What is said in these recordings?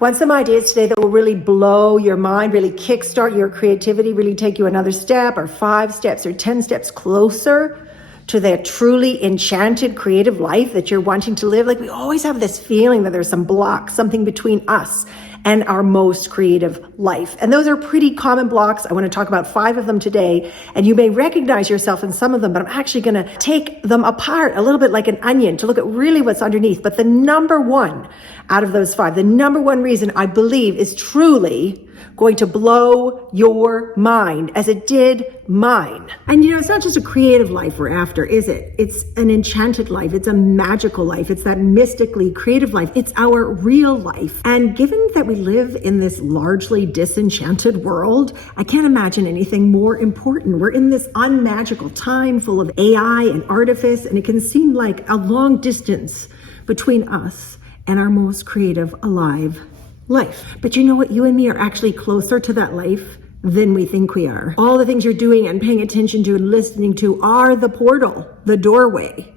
Want some ideas today that will really blow your mind, really kickstart your creativity, really take you another step or 5 steps or 10 steps closer to that truly enchanted creative life that you're wanting to live? Like, we always have this feeling that there's some block, something between us and our most creative life. And those are pretty common blocks. I want to talk about 5 of them today, and you may recognize yourself in some of them, but I'm actually going to take them apart a little bit like an onion to look at really what's underneath. But the number one out of those 5, the number one reason I believe is truly going to blow your mind as it did mine. And you know, it's not just a creative life we're after, is it? It's an enchanted life. It's a magical life. It's that mystically creative life. It's our real life. And given that we live in this largely disenchanted world, I can't imagine anything more important. We're in this unmagical time full of AI and artifice, and it can seem like a long distance between us and our most creative, alive life. But you know what? You and me are actually closer to that life than we think we are. All the things you're doing and paying attention to and listening to are the portal, the doorway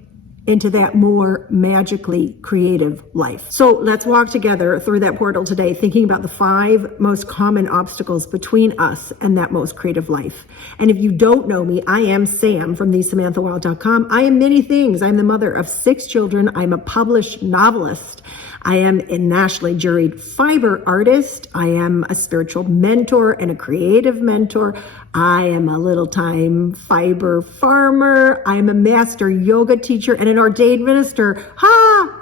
into that more magically creative life. So let's walk together through that portal today, thinking about the 5 most common obstacles between us and that most creative life. And if you don't know me, I am Sam from thesamanthawild.com. I am many things. I'm the mother of 6 children. I'm a published novelist. I am a nationally juried fiber artist. I am a spiritual mentor and a creative mentor. I am a little-time fiber farmer. I am a master yoga teacher and an ordained minister.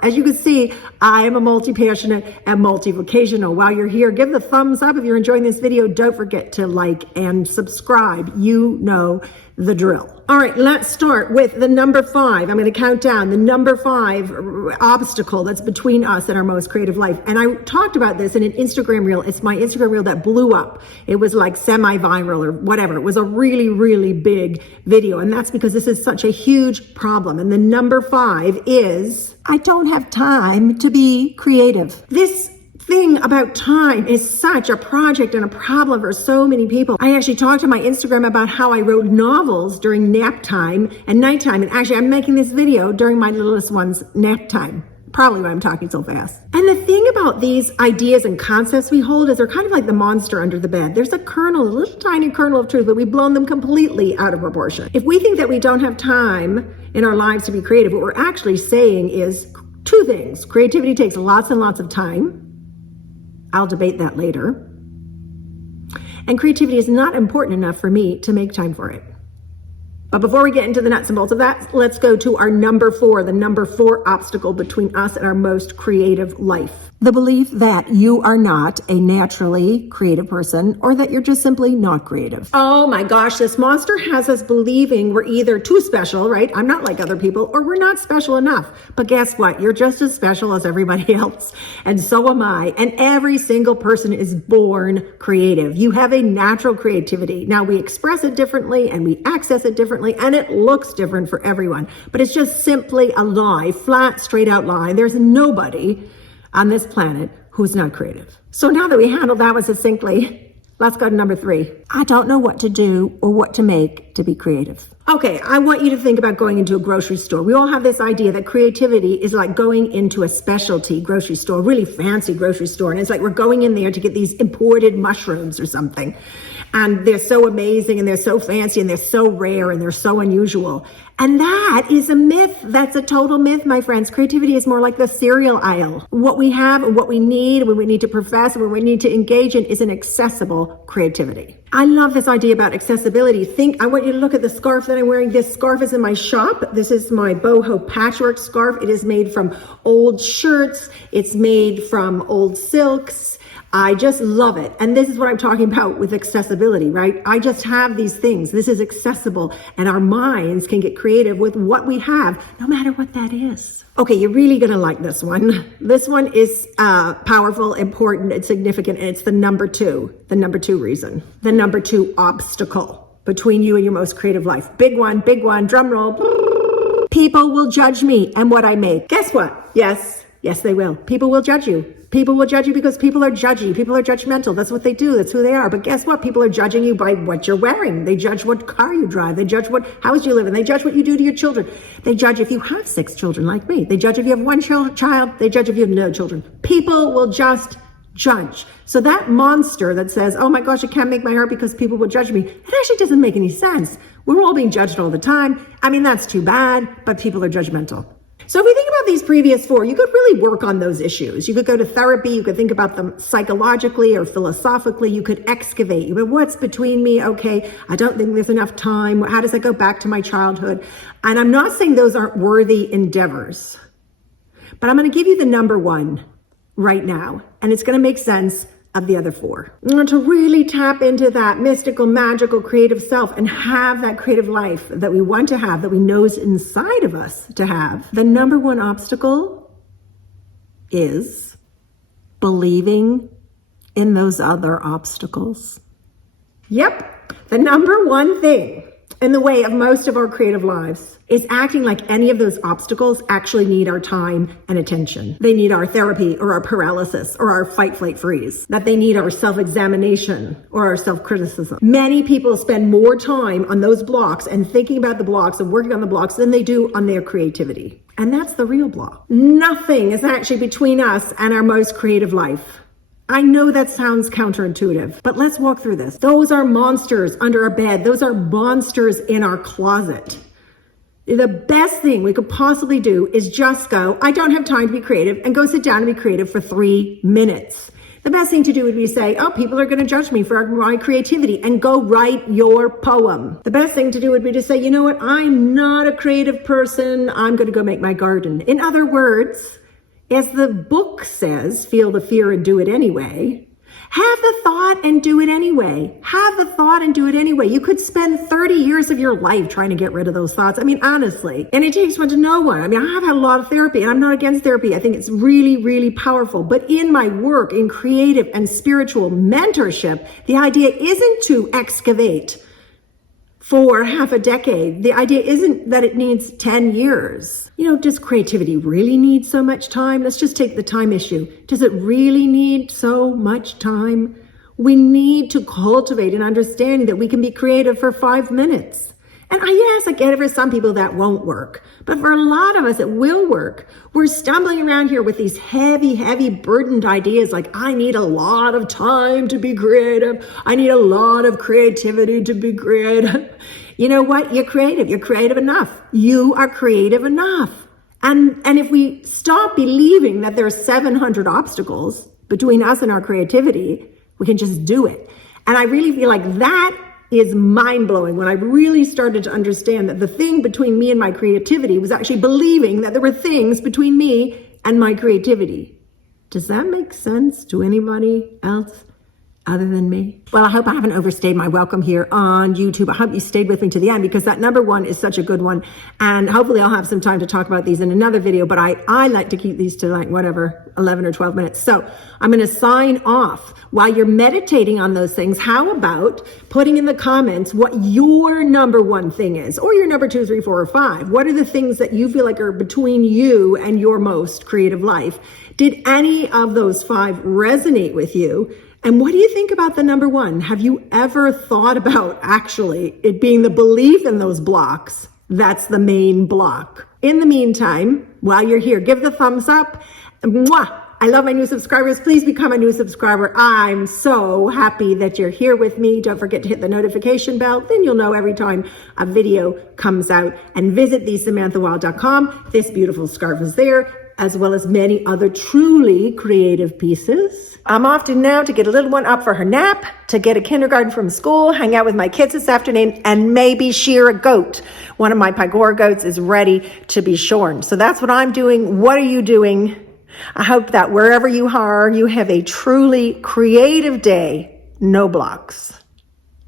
As you can see, I am a multi-passionate and multi-vocational. While you're here, give the thumbs up if you're enjoying this video. Don't forget to like and subscribe. You know the drill. All right, let's start with the number 5. I'm going to count down the number 5 obstacle that's between us and our most creative life. And I talked about this in an Instagram reel. It's my Instagram reel that blew up. It was like semi-viral or whatever. It was a really, really big video. And that's because this is such a huge problem. And the number 5 is, I don't have time to be creative. This thing about time is such a project and a problem for so many people. I actually talked on my Instagram about how I wrote novels during nap time and nighttime. And actually, I'm making this video during my littlest one's nap time. Probably why I'm talking so fast. And the thing about these ideas and concepts we hold is they're kind of like the monster under the bed. There's a kernel, a little tiny kernel of truth, but we've blown them completely out of proportion. If we think that we don't have time in our lives to be creative, what we're actually saying is 2 things. Creativity takes lots and lots of time. I'll debate that later. And creativity is not important enough for me to make time for it. But before we get into the nuts and bolts of that, let's go to our number 4, the number 4 obstacle between us and our most creative life. The belief that you are not a naturally creative person, or that you're just simply not creative. Oh my gosh, this monster has us believing we're either too special, right? I'm not like other people, or we're not special enough. But guess what? You're just as special as everybody else. And so am I. And every single person is born creative. You have a natural creativity. Now, we express it differently and we access it differently, and it looks different for everyone. But it's just simply a lie, flat, straight out lie. There's nobody on this planet who's not creative. So now that we handled that one succinctly, let's go to number 3. I don't know what to do or what to make to be creative. Okay, I want you to think about going into a grocery store. We all have this idea that creativity is like going into a specialty grocery store, really fancy grocery store. And it's like we're going in there to get these imported mushrooms or something. And they're so amazing and they're so fancy and they're so rare and they're so unusual. And that is a myth. That's a total myth, my friends. Creativity is more like the cereal aisle. What we have and what we need, what we need to profess, and what we need to engage in is an accessible creativity. I love this idea about accessibility. I want you to look at the scarf that I'm wearing. This scarf is in my shop. This is my boho patchwork scarf. It is made from old shirts. It's made from old silks. I just love it. And this is what I'm talking about with accessibility, right? I just have these things. This is accessible, and our minds can get creative with what we have, no matter what that is. Okay, you're really gonna like this one. This one is powerful, important, and significant, and it's the number 2 reason. The number 2 obstacle between you and your most creative life. Big one, drum roll. People will judge me and what I make. Guess what? Yes, they will. People will judge you. People will judge you because people are judgy. People are judgmental. That's what they do. That's who they are. But guess what? People are judging you by what you're wearing. They judge what car you drive. They judge what house you live in. They judge what you do to your children. They judge if you have 6 children like me. They judge if you have 1 child. They judge if you have no children. People will just Judge. So that monster that says, oh my gosh, I can't make my art because people will judge me, it actually doesn't make any sense. We're all being judged all the time. I mean, that's too bad, but people are judgmental. So if we think about these previous four, you could really work on those issues. You could go to therapy, you could think about them psychologically or philosophically, you could excavate. But what's between me? Okay, I don't think there's enough time. How does I go back to my childhood? And I'm not saying those aren't worthy endeavors, but I'm going to give you the number one right now, and it's going to make sense of the other four. And to really tap into that mystical, magical, creative self and have that creative life that we want to have, that we know is inside of us to have, the number one obstacle is believing in those other obstacles. Yep, the number one thing in the way of most of our creative lives is acting like any of those obstacles actually need our time and attention. They need our therapy or our paralysis or our fight, flight, freeze. That they need our self-examination or our self-criticism. Many people spend more time on those blocks and thinking about the blocks and working on the blocks than they do on their creativity. And that's the real block. Nothing is actually between us and our most creative life. I know that sounds counterintuitive, but let's walk through this. Those are monsters under our bed. Those are monsters in our closet. The best thing we could possibly do is just go, I don't have time to be creative, and go sit down and be creative for 3 minutes. The best thing to do would be say, oh, people are going to judge me for my creativity, and go write your poem. The best thing to do would be to say, you know what, I'm not a creative person. I'm going to go make my garden. In other words, as the book says, feel the fear and do it anyway. Have the thought and do it anyway. Have the thought and do it anyway. You could spend 30 years of your life trying to get rid of those thoughts. I mean, honestly, and it takes one to know one. I mean, I have had a lot of therapy and I'm not against therapy. I think it's really, really powerful. But in my work in creative and spiritual mentorship, the idea isn't to excavate for half a decade. The idea isn't that it needs 10 years. You know, does creativity really need so much time? Let's just take the time issue. Does it really need so much time? We need to cultivate an understanding that we can be creative for 5 minutes. And yes, I get it, for some people that won't work. But for a lot of us, it will work. We're stumbling around here with these heavy, heavy burdened ideas like, I need a lot of time to be creative. I need a lot of creativity to be creative. You know what? You're creative. You're creative enough. You are creative enough. And if we stop believing that there are 700 obstacles between us and our creativity, we can just do it. And I really feel like that is mind-blowing when I really started to understand that the thing between me and my creativity was actually believing that there were things between me and my creativity. Does that make sense to anybody else other than me? Well, I hope I haven't overstayed my welcome here on YouTube. I hope you stayed with me to the end because that number one is such a good one. And hopefully I'll have some time to talk about these in another video, but I like to keep these to like whatever, 11 or 12 minutes. So I'm going to sign off. While you're meditating on those things, how about putting in the comments what your number one thing is, or your number 2, 3, 4, or 5? What are the things that you feel like are between you and your most creative life? Did any of those 5 resonate with you? And what do you think about the number one? Have you ever thought about actually it being the belief in those blocks that's the main block? In the meantime, while you're here, give the thumbs up. Mwah! I love my new subscribers. Please become a new subscriber. I'm so happy that you're here with me. Don't forget to hit the notification bell. Then you'll know every time a video comes out. And visit thesamanthawild.com. This beautiful scarf is there, as well as many other truly creative pieces. I'm off to now to get a little one up for her nap, to get a kindergarten from school, hang out with my kids this afternoon, and maybe shear a goat. One of my Pygora goats is ready to be shorn. So that's what I'm doing. What are you doing? I hope that wherever you are, you have a truly creative day. No blocks.